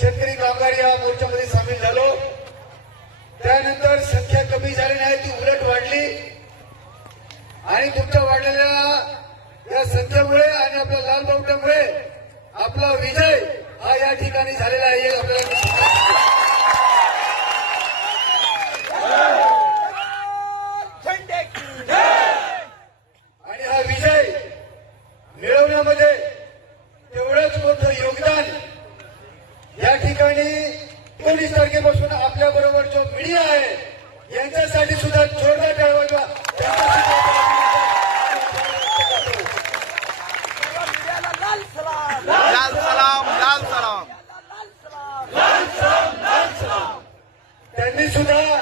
शेतकरी कामगार या मोर्चामध्ये सामील झालो। त्यानंतर संख्या कमी झाली नाही, ती उलट वाढली आणि तुमच्या वाढलेल्या या संख्येमुळे आणि आपल्या लाल बावट्यामुळे आपला विजय हा या ठिकाणी झालेला आहे। आपल्याला आणि हा विजय मिळवण्यामध्ये तेवढंच मोठं योगदान या ठिकाणी 19 तारखेपासून आपल्या बरोबर जो मीडिया आहे यांच्यासाठी सुद्धा जोरदार टाळ्या लाल सलाम लाल सलाम त्यांनी सुद्धा